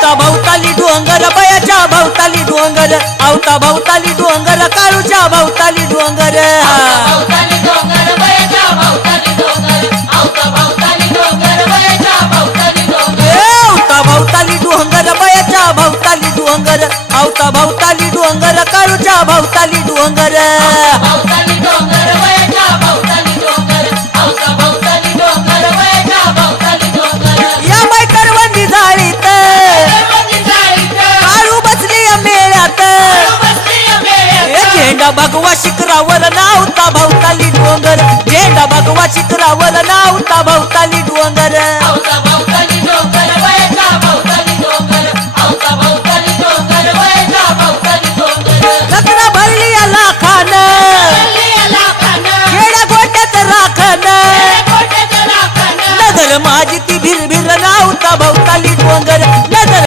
आवता भवताली डोंगर बयाच्या भवताली डोंगर. आवता भवताली डोंगर काळूच्या भवताली डोंगर. भवताली डोंगर आवता भवताली डोंगर आवता भवताली डोंगर बयाच्या भवताली डोंगर. आवता भवताली डोंगर काळूच्या भवताली डोंगर. झेंडा भगवा शिखरावर नावता भावताली डोंगर. जेडा भगवा शिखरावर नावता भावताली डोंगर. माझी ती भिरभिर नावता भाऊ